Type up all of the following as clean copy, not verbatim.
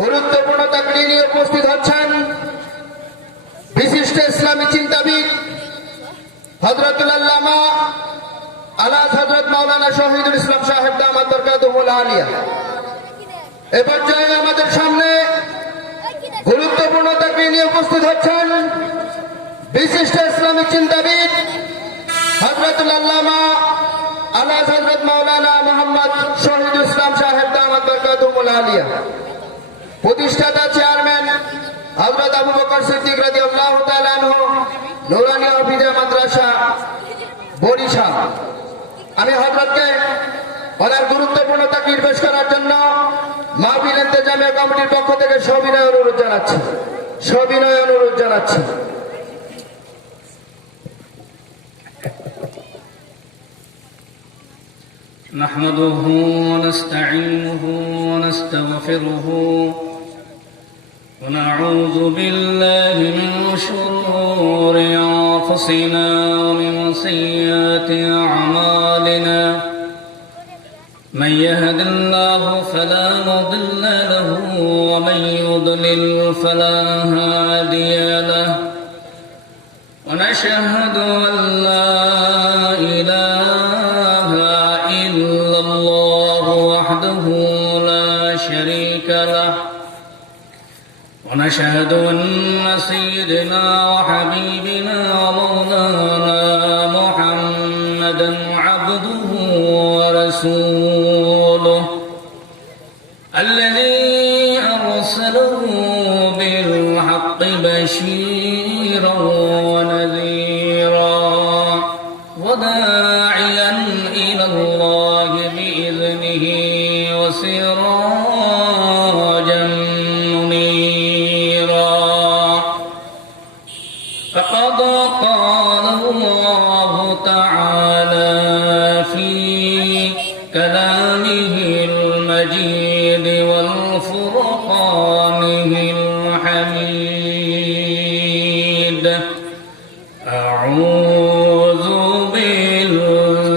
গুরুত্বপূর্ণ তাকরীর নিয়ে উপস্থিত হচ্ছেন বিশিষ্ট ইসলামী চিন্তাবিদ হযরতুল আল্লামা আলাজ হযরত মাওলানা শহীদুল ইসলাম সাহেব দামাত বরকাতুহুল আলিয়া। এ পর্যায়ে আমাদের সামনে গুরুত্বপূর্ণ তাকরীর নিয়ে উপস্থিত হচ্ছেন বিশিষ্ট ইসলামী চিন্তাবিদ হযরতুল আল্লামা আলাজ হযরত মাওলানা মুহাম্মদ শহীদুল ইসলাম সাহেব দামাত বরকাতুহুল আলিয়া। প্রতিষ্ঠাতা চেয়ারম্যান হযরত আবু বকর সিদ্দিক রাদিয়াল্লাহু তাআলা আনহু, নূরানী হাফিজা মাদ্রাসা বরিশাল। আমি হযরতকে ওনার গুরুত্বপূর্ণ তাকরীর পেশ করার জন্য মাহফিল ইন্তেজামিয়া কমিটির পক্ষ থেকে সবিনয় অনুরোধ জানাচ্ছি। نحمده ونستعينه ونستغفره ونعوذ بالله من شرور أنفسنا ومن سيئات أعمالنا. من يهد الله فلا مضل له ومن يضلل فلا هادي له. ونشهد أن لا إله إلا الله وحده لا شريك له. ونشهد أن سيدنا وحبيبنا ومولانا محمدا عبده ورسوله الذي أرسله بالحق بشيرا ونذيرا وداعيا إلى الله بإذنه وسراجا منيرا. فقد قال الله تعالى في كلامه المجيد والفرقانه الحميد: أعوذ بالله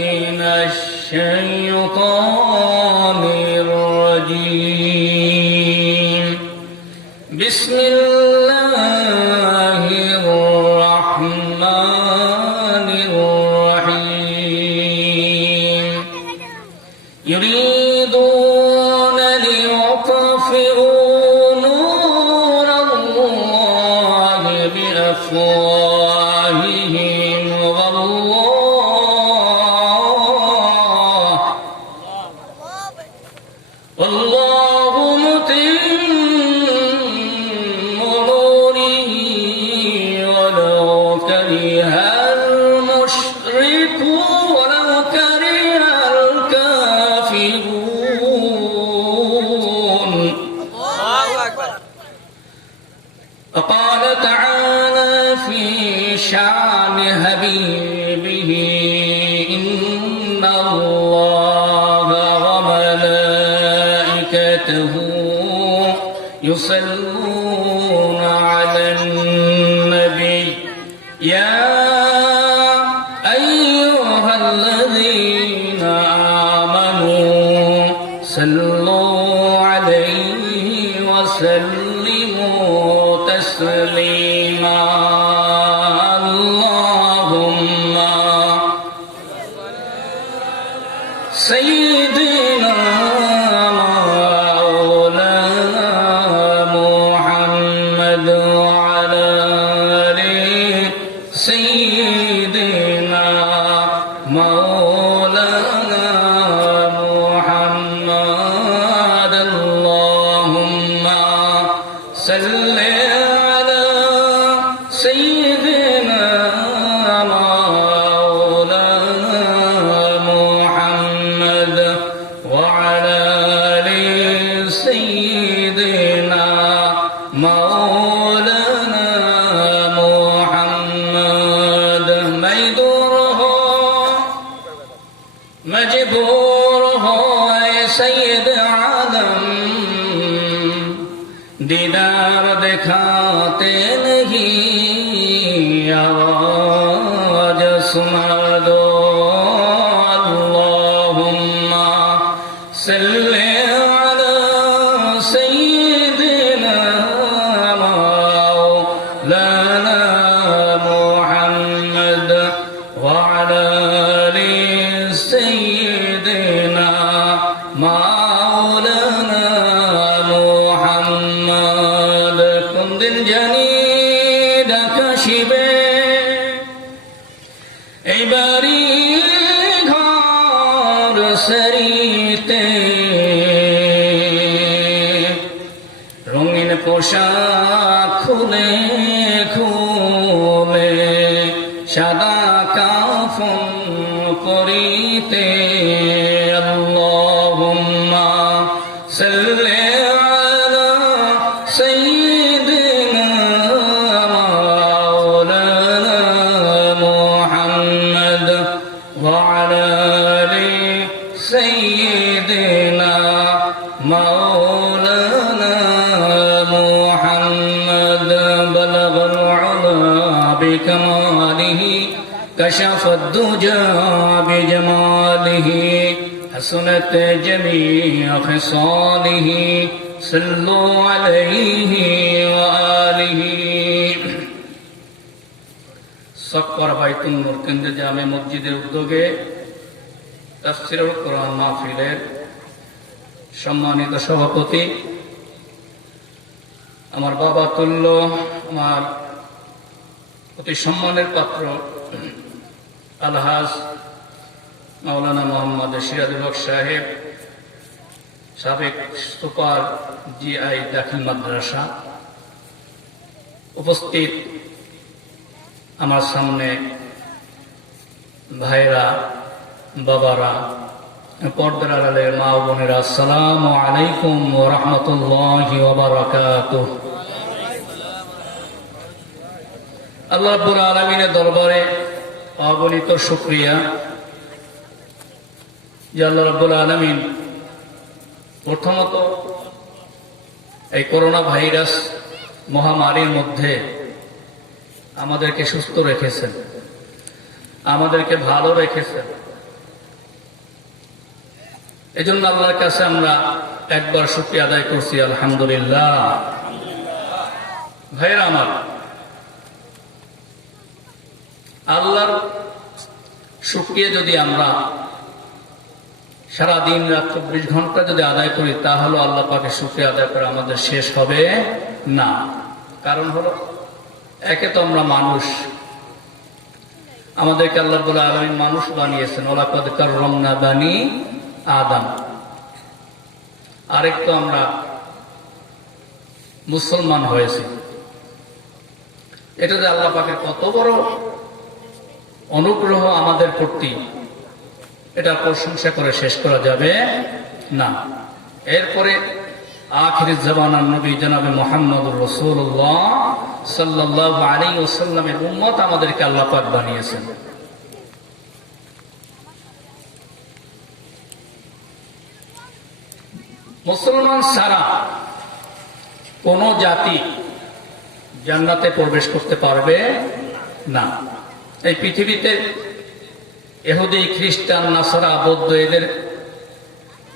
من الشيطان الرجيم. بسم الله الرحمن الرحيم. يريدون ليطفئوا نور الله بأفواههم والله متم نوره ولو كره الكافرون. وقال تعالى في شأن حبيبه: إن الله وملائكته يصلون على النبي يا أيها الذين آمنوا صلوا عليه وسلموا تسليما. اللهم سيدنا مولانا محمد وعلى آله سيدنا مولانا محمد. اللهم صل على سيدنا مولانا محمد وعلى آل سيدنا مولانا محمد. مجبور हो सैयद आलम, दीदार दिखाते नहीं, आवाज सुना दो। अल्लाहुम्मा सल्ली अला পোশাক খুলে খুলে সাদা কাফন পরিতে আল্লাহুম্মা সাল্লি আলা সাইয়্যিদিনা মাওলানা মুহাম্মদ ওয়া আলা আলি সাইয়্যিদিনা মাওলানা মুহাম্মদ বালাগাল উলা বিকামালিহি كشف الدجى بجماله حسنت جميع خصاله صلوا عليه وآله সক্কর বাইতুল নূর কেন্দ্র জামে মসজিদের উদ্যোগে তাফসীরুল কোরআন মাহফিলের সম্মানিত সভাপতি আমার বাবা তুল্য আমার অতি সম্মানের পাত্র আলহাজ মাওলানা মোহাম্মদ সিরাজুল হক সাহেব, সাবেক সুপার জিআই দাখিল মাদ্রাসা, উপস্থিত আমার সামনে ভাইরা, বাবারা, পর্দার আড়ালের মা ও বোনেরা, আসসালামু আলাইকুম ওয়া রাহমাতুল্লাহি ওয়া বারাকাতুহু। আল্লাহ রাব্বুল আলামিনের দরবারে অগণিত শুকরিয়া যে আল্লাহ রাব্বুল আলামিন প্রথমত এই করোনা ভাইরাস মহামারীর মধ্যে আমাদেরকে সুস্থ রেখেছেন, আমাদেরকে ভালো রেখেছেন। এজন্য আল্লাহর কাছে আমরা একবার শুকরিয়া আদায় করছি, আলহামদুলিল্লাহ। ভাইরা আমার, আল্লাহর শুকরিয়া যদি আমরা সারা দিন রাত 24 ঘন্টা যদি আদায় করি, তাহলে আল্লাহ পাকের শুকরিয়া আদায় করে আমাদের শেষ হবে না। কারণ হলো, একে তো আমরা মানুষ, আমাদেরকে আল্লাহ রাব্বুল আলামিন মানুষ বানিয়েছেন, ওয়ালাকাদ কাররামনা বানি আদম। আরেক তো আমরা মুসলমান হয়েছি। এটা যে আল্লাহ পাকের কত বড় অনুগ্রহ আমাদের প্রতি, এটা প্রশংসা করে শেষ করা যাবে না। এরপরে আখিরি জামানার নবী জনাবে মুহাম্মদুর রাসূলুল্লাহ সাল্লাল্লাহু আলাইহি ওয়াসাল্লামের উম্মত আমাদেরকে আল্লাহ পাক বানিয়েছেন। মুসলমান ছাড়া কোন জাতি জান্নাতে প্রবেশ করতে পারবে না। এই পৃথিবীতে ইহুদি, খ্রিস্টান, নাসারা, বৌদ্ধ, এদের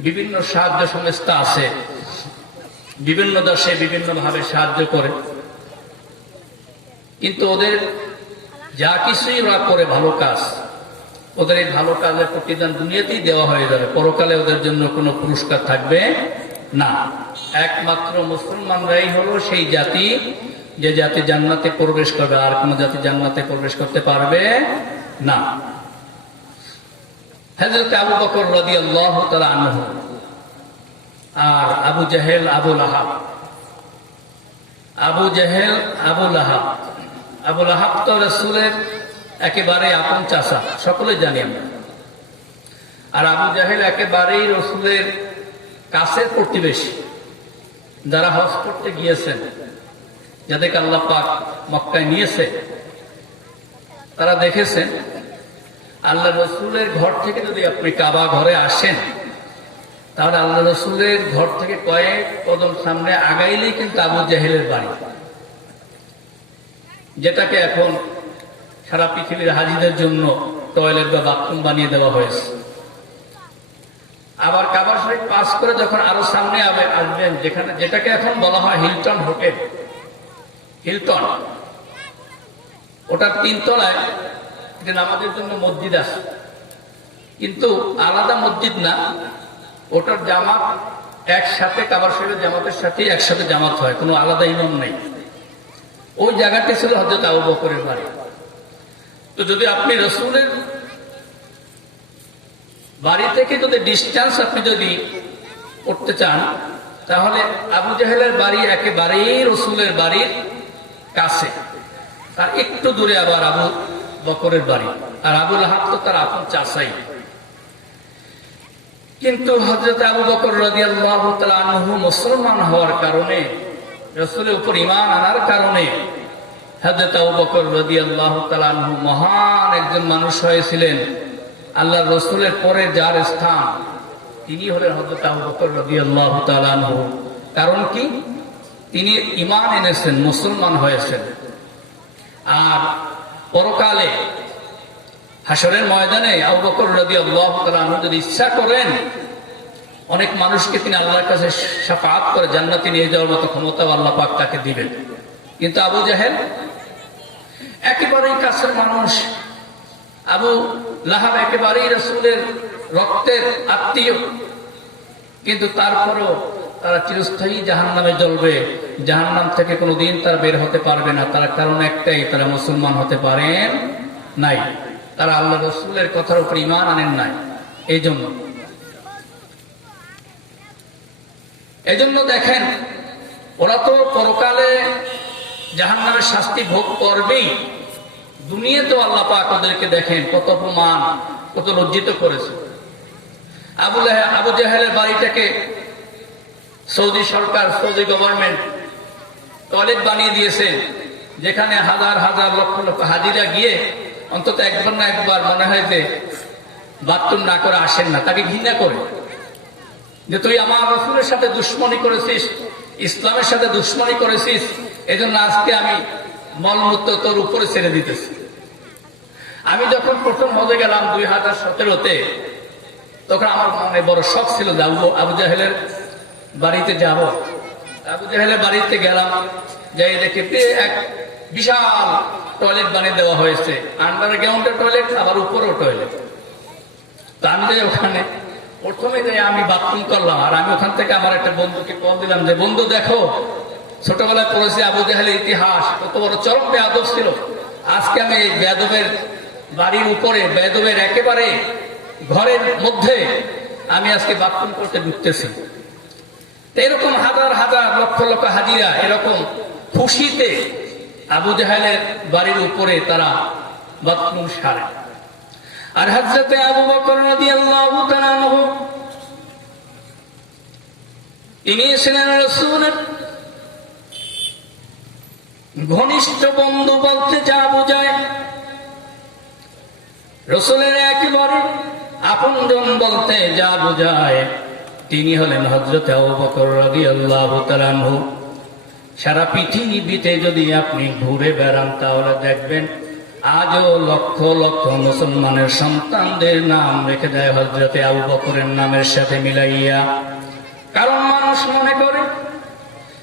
বিভিন্ন সাহায্য সংস্থা আছে, বিভিন্ন দেশে বিভিন্ন ভাবে সাহায্য করে, কিন্তু ওদের যা কিছুই ওরা করে ভালো কাজ, ওদের এই ভালো কাজের প্রতিদান দুনিয়াতেই দেওয়া হয়ে যাবে, পরকালে ওদের জন্য কোনো পুরস্কার থাকবে না। একমাত্র মুসলমানরাই হলো সেই জাতি যে জাতি জান্নাতে প্রবেশ করবে, আর কোন জাতি জান্নাতে প্রবেশ করতে পারবে না। হযরত আবু বকর রাদিয়াল্লাহু তাআলা আনহু আর আবু জাহেল, আবু লাহাব, আবু জাহেল, আবু লাহাব। আবু লাহাব তো রাসূলের একেবারে আপন চাচা, সকলেই জানি আমরা। আর আবু জাহেল একেবারেই রাসূলের কাছের প্রতিবেশী, যারা হজ করতে গিয়েছেন, যাদেরকে আল্লাহ পাক মক্কায় নিয়েছে, তারা দেখেছেন আল্লাহ রসুলের ঘর থেকে যদি আপনি কাবা ঘরে আসেন, তাহলে আল্লাহ রসুলের ঘর থেকে কয়েক কদম সামনে আগাইলেই কিন্তু আবু জাহেলের বাড়ি, যেটাকে এখন সারা পৃথিবীর হাজিদের জন্য টয়লেট বা বাথরুম বানিয়ে দেওয়া হয়েছে। আবার কাবার শরীফ পাস করে যখন আরো সামনে আসবেন, যেটাকে এখন বলা হয় হিলটন হোটেল, হিলটন, ওটার 3 তলায় নামাজের জন্য মসজিদ আছে, কিন্তু আলাদা মসজিদ না, ওটার জামাত একসাথে কাবার শরীফের জামাতের সাথে একসাথে জামাত হয়, কোনো আলাদা ইমাম নেই। ওই জায়গাটি ছিল হযরত আবু বকরের বাড়ি। তো যদি আপনি রাসূলের বাড়ি থেকে যদি ডিস্টেন্স আপনি যদি করতে চান, তাহলে আবু জাহেলের বাড়ি একেবারেই রসুলের বাড়ির কাছে, তার একটু দূরে আবার আবু বকরের বাড়ি, আর আবু লাহাব তো তার আপন চাচাই। কিন্তু হযরত আবু বকর রাদিয়াল্লাহু তাআলা আনহু মুসলমান হওয়ার কারণে, রাসূলের উপর ঈমান আনার কারণে হযরত আবু বকর রাদিয়াল্লাহু তাআলা আনহু মহান একজন মানুষ হয়েছিলেন। আল্লাহর রাসূলের পরে যার স্থান তিনি হলেন হযরত আবু বকর রাদিয়াল্লাহু তাআলা আনহু। কারণ কি? তিনি ঈমান এনেছেন, মুসলমান হয়েছেন। আর পরকালে হাসরের ময়দানে আবু বকর রাদিয়াল্লাহু তাআলা আনহু যদি ইচ্ছা করেন, অনেক মানুষকে তিনি আল্লাহর কাছে শাফাআত করে জান্নাতে নিয়ে যাওয়ার মতো ক্ষমতা আল্লাহ পাক তাকে দিবেন। কিন্তু আবু জাহেল একেবারেই কাছের মানুষ, আবু লাহাব একেবারেই রাসূলের রক্তের আত্মীয়, কিন্তু তারপরও তারা চিরস্থায়ী জাহান্নামে জ্বলবে, জাহান্নাম থেকে কোনোদিন তারা বের হতে পারবে না। তার কারণ একটাই, তারা মুসলমান হতে পারেন নাই, তারা আল্লাহ রাসূলের কথার উপর ঈমান আনেন নাই। এই জন্য দেখেন, ওরা তো পরকালে জাহান্নামের শাস্তি ভোগ করবেই, দুনিয়াতেও আল্লাহ পাক ওদেরকে দেখেন কত অপমান, কত লজ্জিত করেছে। আবু জাহেলের বাড়িটাকে সৌদি সরকার, সৌদি গভর্নমেন্ট টয়লেট বানিয়ে দিয়েছে, যেখানে হাজার হাজার লক্ষ লক্ষ হাজিরা গিয়ে অন্তত একবার না একবার মনে হয় যে বাথরুম না করে আসেন না, তাকে ঘৃণা করে যে তুই আমার রাসূলের সাথে দুশ্মনী করেছিস, ইসলামের সাথে দুশ্মনী করেছিস, এজন্য আজকে আমি মলমূত্র তোর উপরে ছেড়ে দিতেছি। আমি যখন প্রথম হজে গেলাম 2017-তে, তখন আমার মনে বড় শখ ছিল যে আবু জাহেলের বাড়িতে যাব। আবু জাহেলের বাড়িতে গেলাম, যাই দেখি এক বিশাল টয়লেট বানিয়ে দেওয়া হয়েছে, আন্ডারগ্রাউন্ডের টয়লেট, আবার উপরেও টয়লেট। তো আমি যাই ওখানে, প্রথমে যাই আমি বাথরুম করলাম, আর আমি ওখান থেকে আমার একটা বন্ধুকে কল দিলাম যে বন্ধু দেখো, ছোটবেলায় পড়েছি আবু জাহেলের ইতিহাস, কত বড় চরম বেয়াদব ছিল। আজকে আমি এই বেয়াদবের বাড়ির উপরে, বেয়াদবের একেবারে ঘরের মধ্যে আমি আজকে বাথরুম করতে ঢুকতেছি। এরকম হাজার হাজার লক্ষ লক্ষ হাজিরা এরকম খুশিতে আবু জাহেলের বাড়ির উপরে তারা বাথরুম সারে। আর হযরতে আবু বকর রাদিয়াল্লাহু তাআলা আনহু, তিনি ছিলেন রাসূলের ঘনিষ্ঠ বন্ধু, বলতে যা বোঝায় রাসূলের একেবারে আপনজন বলতে যা বোঝায়, তিনি হলেন হযরত আবু বকর রাদিয়াল্লাহু তাআলা আনহু। সারা পৃথিবীতে যদি আপনি ঘুরে বেড়ান তাহলে দেখবেন আজও লক্ষ লক্ষ মুসলমানের সন্তানদের নাম রেখে দেয় হযরতে আবু বকরের নামের সাথে মিলাইয়া। কারণ মানুষ মনে করে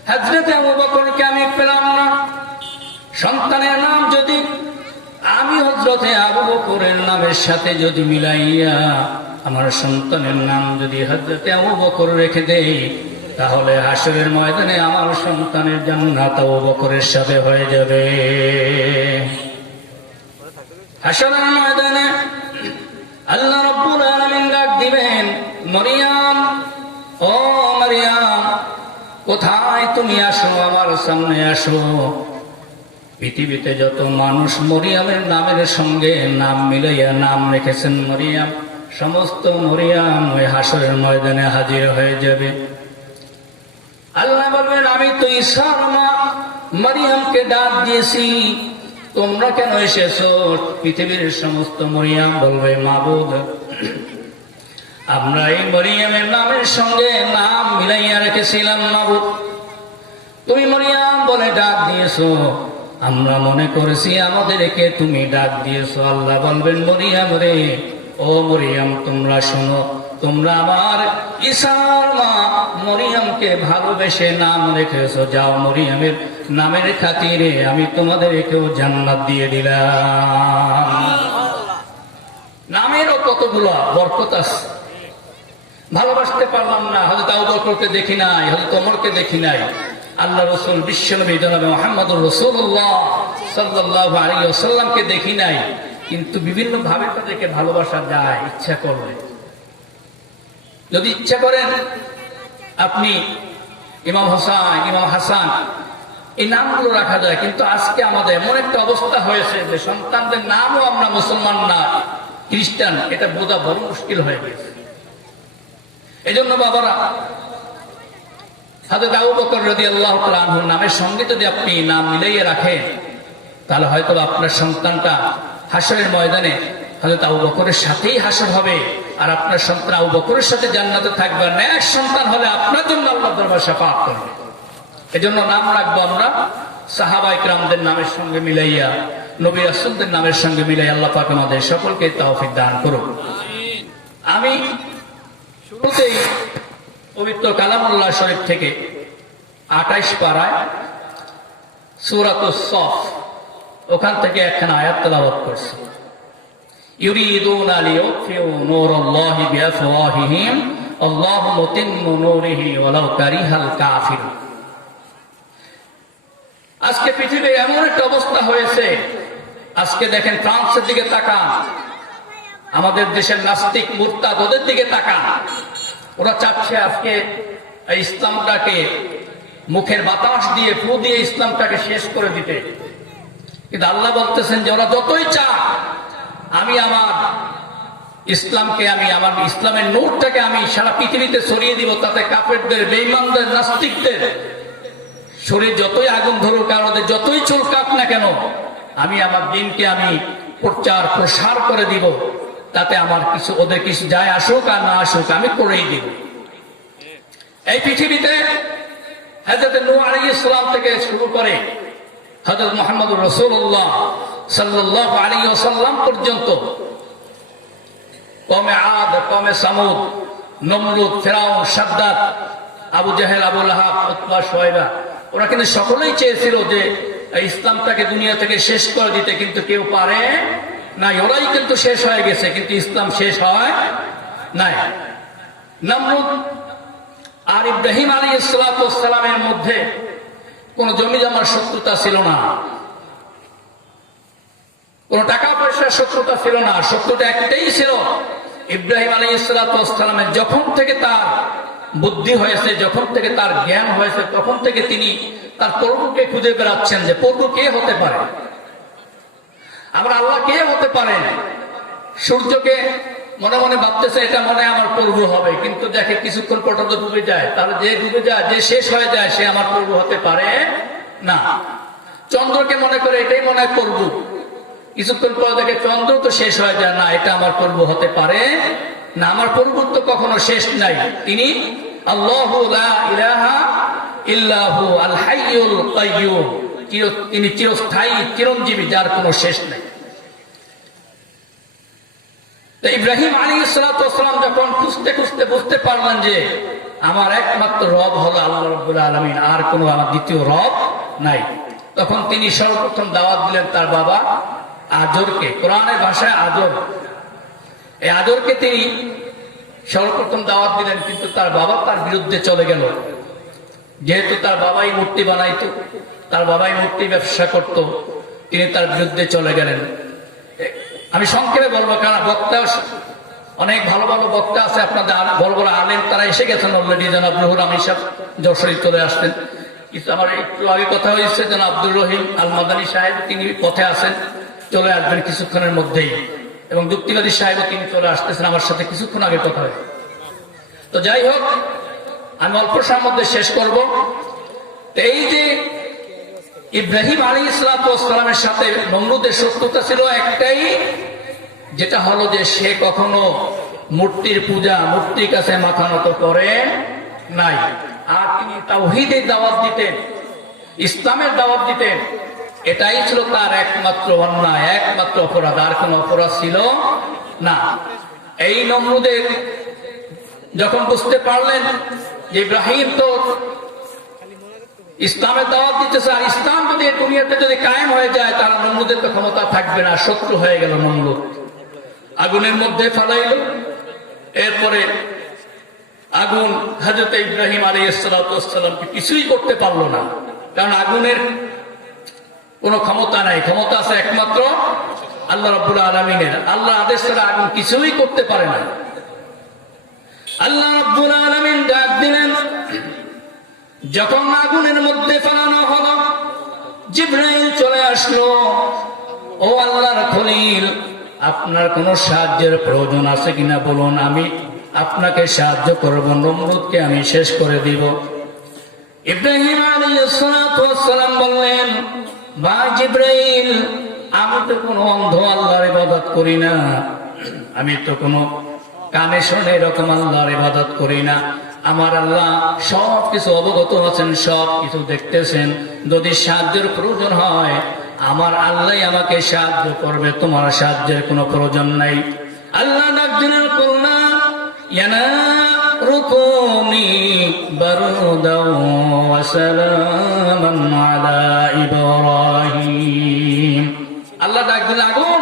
হযরতে আবু বকরকে আমি পেলাম না, সন্তানের নাম যদি আমি হযরতে আবু বকরের নামের সাথে যদি মিলাইয়া আমার সন্তানের নাম যদি হযরতে আবু বকর রেখে দেই, তাহলে হাসরের ময়দানে আমার সন্তানের জান্নাত আবু বকরের সাথে হয়ে যাবে। হাসরের ময়দানে আল্লাহ রাব্বুল আলামিন ডাক দিবেন, মরিয়ম, ও মরিয়ম, কোথায় তুমি? আসো, আমার সামনে আসো। পৃথিবীতে যত মানুষ মরিয়মের নামের সঙ্গে নাম মিলাইয়া নাম রেখেছেন মরিয়ম, সমস্ত মরিয়ম ওই হাসরের ময়দানে হাজির হয়ে যাবে। আল্লাহ বলবেন, আমি তো ঈসার মা মরিয়মকে ডাক দিয়েছি, তোমরা কেন এসেছো? পৃথিবীর সমস্ত মরিয়ম বলবে, মাবুদ, আমরা এই মরিয়মের নামের সঙ্গে নাম মিলাইয়া রেখেছিলাম মাবুদ, তুমি মরিয়ম বলে ডাক দিয়েছো, আমরা মনে করেছি আমাদেরকে তুমি ডাক দিয়েছো। আল্লাহ বলবেন, মরিয়ম রে, ও মরিয়ম, তোমরা শোনো, তোমরা আমার ঈসার মা মরিয়মকে ভালোবেসে নাম রেখেছো, যাও মরিয়মের নামের খাতিরে আমি তোমাদেরকেও জান্নাত দিয়ে দিলাম। নামেরও কতগুলো বরকত আছে। ভালোবাসতে পারলাম না, হযরত আবু বকরকে দেখি নাই, হযরত ওমরকে দেখি নাই, আল্লাহ রাসূল বিশ্বনবী জনাবে মুহাম্মদুর রাসূলুল্লাহ সাল্লাল্লাহু আলাইহি ওয়াসাল্লামকে দেখি নাই, কিন্তু বিভিন্ন ভাবে তাদেরকে ভালোবাসা যায় ইচ্ছা করলে। যদি ইচ্ছা করেন আপনি ইমাম হোসাইন, ইমাম হাসান, এই নামগুলো রাখা যায়। কিন্তু আজকে আমাদের এমন একটা অবস্থা হয়েছে যে সন্তানদের নামও আমরা মুসলমান না খ্রিস্টান, এটা বোঝা বড় মুশকিল হয়ে গেছে। এই জন্য বাবারা, হযরত আবু বকর রাদিয়াল্লাহু তাআলা আনহুর নামের সঙ্গে যদি আপনি নাম মিলাইয়ে রাখেন, তাহলে হয়তো আপনার সন্তানটা হাসরের ময়দানে হযরত আবু বকরের সাথেই হাসর হবে, আর আপনার সন্তান আবু বকরের সাথে জান্নাতে থাকবে। ন্যাক সন্তান হলে আপনার জন্য আল্লাহর দরবারে শাফাআত করবে। এজন্য নাম রাখবো আমরা সাহাবায়ে কিরামদের নামের সঙ্গে মিলাইয়া, নবী রাসূলদের নামের সঙ্গে মিলাইয়া। আল্লাহ পাক আমাদের সকলকে তৌফিক দান করুন। আমি শুরুতেই পবিত্র কালামুল্লাহ শরীফ থেকে 28 পারায় সূরাতুস সফ, ওখান থেকে একখানা আয়াত তেলাওয়াত করছি। ইউরিদুনা লিইউতফিউ নূরাল্লাহি বিআফওয়াহিহিম আল্লাহু মুতিম্মু নূরিহি ওয়ালাউ কারিহাল কাফিরুন। আজকে পৃথিবীর এমন একটা অবস্থা হয়েছে, আজকে দেখেন ফ্রান্সের দিকে তাকান, আমাদের দেশের নাস্তিক মুরতাদ ওদের দিকে তাকান। ওরা চাচ্ছে আজকে ইসলামটাকে মুখের বাতাস দিয়ে, ফু দিয়ে ইসলামটাকে শেষ করে দিতে। কিন্তু আল্লাহ বলতেছেন যে ওরা যতই চায়, আমি আমার ইসলামকে, আমি আমার ইসলামের নূরটাকে আমি সারা পৃথিবীতে ছড়িয়ে দিব। তাতে কাফেরদের, বেঈমানদের, নাস্তিকদের শরীর যতই আগুন ধরুক আর ওদের যতই চুলকাক না কেন, আমি আমার দিনকে আমি প্রচার প্রসার করে দিব। তাতে আমার কিছু, ওদের কিছু যায় আসুক আর না আসুক, আমি করেই দিব। এই পৃথিবীতে হযরত নূহ আলাইহিস সালাম থেকে শুরু করে হযরত মুহাম্মদুর রাসূলুল্লাহ সাল্লাল্লাহু আলাইহি ওয়াসাল্লাম পর্যন্ত কওমে আদ, কওমে সামুদ, নমরুদ, ফিরাউন, সাদ্দাত, আবু জেহেল, আবু লাহাব, উতবা, শুয়াইবা, ওরা কিন্তু সকলেই চেয়েছিল যে ইসলামটাকে দুনিয়া থেকে শেষ করে দিতে, কিন্তু কেউ পারে নাই। ওরাই কিন্তু শেষ হয়ে গেছে, কিন্তু ইসলাম শেষ হয় নাই। নমরুদ আর ইব্রাহিম আলাইহিস সালামের মধ্যে কোন জমি জমার শত্রুতা ছিল না, কোন টাকা পয়সার শত্রুতা ছিল না। শত্রুতা একটাই ছিল, ইব্রাহিম আলাইহিস সালামের যখন থেকে তার বুদ্ধি হয়েছে, যখন থেকে তার জ্ঞান হয়েছে, তখন থেকে তিনি তার প্রভুকে খুঁজে বেড়াচ্ছেন যে প্রভু কে হতে পারে, আমরা আল্লাহ কে হতে পারেন। সূর্যকে মনে মনে ভাবতেছে এটা মনে হয় আমার প্রভু হবে, কিন্তু দেখে কিছুক্ষণ পর্যন্ত ডুবে যায়, তাহলে যে ডুবে যায়, যে শেষ হয়ে যায়, সে আমার প্রভু হতে পারে না। চন্দ্রকে মনে করে এটাই মনে হয় প্রভু, কিছুক্ষণ পর দেখে চন্দ্র তো শেষ হয়ে যায়, না এটা আমার প্রভু হতে পারে না। আমার প্রভু তো কখনো শেষ নাই, তিনি আল্লাহু লা ইলাহা ইল্লাহু আল হাইয়ুল কাইয়্যুম, তিনি চিরস্থায়ী, চিরঞ্জীবী, যার কোনো শেষ নাই। ইব্রাহিম আলাইহিস সালাম যখন খুঁজতে খুঁজতে বুঝতে পারলেন যে আমার একমাত্র রব হলো আল্লাহ রাব্বুল আলামিন, আর কোনো আমার দ্বিতীয় রব নাই, তখন তিনি সর্বপ্রথম দাওয়াত দিলেন তার বাবা আজরকে। কোরআনের ভাষায় আজর, এই আজরকে তিনি সর্বপ্রথম দাওয়াত দিলেন, কিন্তু তার বাবা তার বিরুদ্ধে চলে গেল। যেহেতু তার বাবাই মূর্তি বানাইতো, তার বাবাই মূর্তি ব্যবসা করত, তিনি তার বিরুদ্ধে চলে গেলেন। আমি সংক্ষেপে বলবো, কারণ বক্তা অনেক ভালো ভালো বক্তা আছে, আপনাদের বড় বড় আলেম তারা এসে গেছেন অলরেডি। যেন আব্দুর রহিম সাহেব যশোরে চলে আসতেন, কিন্তু আমার একটু আগে কথা হয়েছে যেন আব্দুর রহিম আল মাদানী সাহেব, তিনি পথে আছেন, চলে আসবেন কিছুক্ষণের মধ্যেই। এবং যুক্তিবাদী সাহেবও তিনি চলে আসতেছেন, আমার সাথে কিছুক্ষণ আগে কথা হয়েছে। তো যাই হোক, আমি অল্প সময়ের মধ্যে শেষ করব। এই যে ইব্রাহিম আলাইহিস সালামের সাথে নমরুদের শত্রুতা ছিল একটাই, যেটা হলো যে সে কখনো মূর্তির পূজা, মূর্তির কাছে মাথা নত করে নাই। আর তিনি তাওহীদের দাওয়াত দিতেন, ইসলামের দাওয়াত দিতেন, এটাই ছিল তার একমাত্র অন্যায়, একমাত্র অপরাধ, আর কোন অপরাধ ছিল না। এই নমরুদের যখন বুঝতে পারলেন যে ইব্রাহিম তো ইসলামের দাওয়াত দিতেছে, আর ইসলাম যদি দুনিয়াতে যদি কায়েম হয়ে যায়, তাহলে নমরুদের তো ক্ষমতা থাকবে না, শত্রু হয়ে গেল। নমরুদ আগুনের মধ্যে ফেলাইল, এরপরে আগুন হযরত ইব্রাহিম আলাইহিস সালামকে কিছুই করতে পারলো না, কারণ আগুনের কোনো ক্ষমতা নাই, ক্ষমতা আছে একমাত্র আল্লাহ রাব্বুল আলামিনের। আল্লাহ আদেশ ছাড়া আগুন কিছুই করতে পারে না। আল্লাহ রাব্বুল আলামিন ডাক দিলেন, যখন আগুনের মধ্যে ফেলানো হলো, জিবরাইল চলে আসলো। ও আল্লাহর খলিল, আপনার কোন সাহায্যের প্রয়োজন আছে কিনা বলুন, আমি আপনাকে সাহায্য করব, নমরুদকে আমি শেষ করে দিব। ইব্রাহিম আলাইহিস সালাম বললেন, ভাই জিবরাইল, আমি তো কোনো অন্ধ আল্লাহর ইবাদত করি না, আমি তো কোনো কানে শোনে এরকম আল্লাহর ইবাদত করি না। আমার আল্লাহ সব কিছু অবগত আছেন, সব কিছু দেখতেছেন। যদি সাহায্যের প্রয়োজন হয় আমার আল্লাহ আমাকে সাহায্য করবে, তোমার সাহায্যের কোনো প্রয়োজন নাই। আল্লাহ ডাক দিলেন, কুলনা ইয়ানা রুকুনি বারুদাও ওয়া সালামান আলা ইব্রাহিম। আল্লাহ ডাক দিলেন, আগুন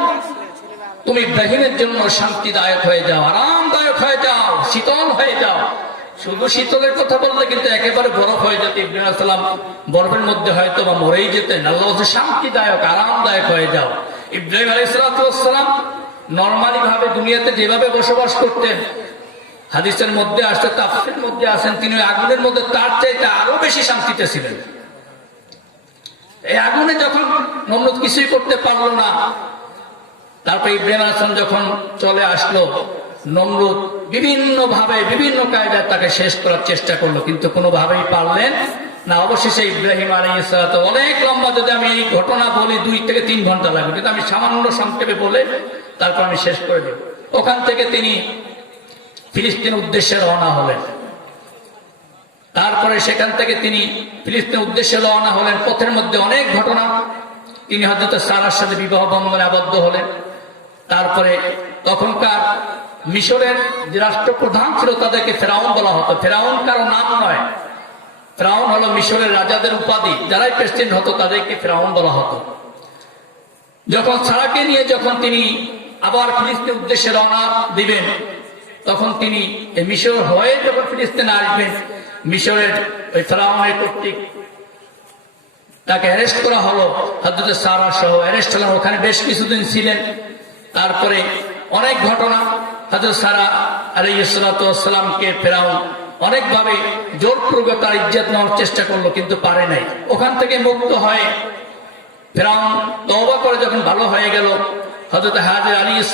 তুমি ইব্রাহিমের জন্য শান্তিদায়ক হয়ে যাও, আরামদায়ক হয়ে যাও, শীতল হয়ে যাও। শুধু শীতলের কথা বললে কিন্তু একেবারে বরফ হয়ে যেত। ইব্রাহিম আলাইহিস সালাম বরফের মধ্যে হয়তো বা মরেই যেতেন। আল্লাহ বলছে শান্তিদায়ক, আরামদায়ক হয়ে যাও। ইব্রাহিম আলাইহিস সালাম নরমালি ভাবে দুনিয়াতে যেভাবে বসবাস করতেন, হাদিসের মধ্যে আসতে, তাফসীরের মধ্যে আসেন, তিনি আগুনের মধ্যে তার চাইতে আরো বেশি শান্তিতে ছিলেন। এই আগুনে যখন নমরুদ কিছুই করতে পারলো না, তারপর ইব্রাহিম আলাইহিস সালাম যখন চলে আসলো, নমরুদ বিভিন্ন ভাবে বিভিন্ন কায়দায় তাকে শেষ করার চেষ্টা করলো, কিন্তু কোনোভাবেই পারলেন না। অবশেষে ইব্রাহিম আলাইহিস সালাম, অনেক লম্বা যদি আমি এই ঘটনা বলি 2 থেকে 3 ঘন্টা লাগবে, কিন্তু আমি সামান্য সংক্ষেপে বলে তারপর আমি শেষ করে দেব। ওখান থেকে তিনি ফিলিস্তিনের উদ্দেশ্যে রওনা হলেন। তারপরে সেখান থেকে তিনি ফিলিস্তিনের উদ্দেশ্যে রওনা হলেন। পথের মধ্যে অনেক ঘটনা, তিনি হযরত সারার সাথে বিবাহ বন্ধনে আবদ্ধ হলেন। তারপরে তখনকার মিশরের যে রাষ্ট্রপ্রধান ছিল তাদেরকে ফেরাউন বলা হতো। ফেরাউন কারো নাম নয়, ফেরাউন হলো মিশরের রাজাদের উপাধি। যারাই প্রেসিডেন্ট হতো তাদেরকে ফেরাউন বলা হতো। যখন সারাকে নিয়ে যখন তিনি আবার ফিলিস্তিনের উদ্দেশ্যে রওনা দিবেন, তখন তিনি মিশর হয়ে যখন ফিলিস্তিনে আসবেন, মিশরের ওই ফেরাউনের কর্তৃক তাকে অ্যারেস্ট করা হলো। হযরত সারা সহ অ্যারেস্ট হলেন, ওখানে বেশ কিছুদিন ছিলেন। তারপরে অনেক ঘটনা, হযরত সারা আলাইহিস সালামকে ফেরাউন অনেকভাবে জোরপূর্বক তার ইজ্জত নেওয়ার চেষ্টা করলো, কিন্তু পারে নাই। ওখান থেকে মুক্ত হয়ে ফেরাউন তওবা করে যখন ভালো হয়ে গেল, হযরত হাজর আলাইহিস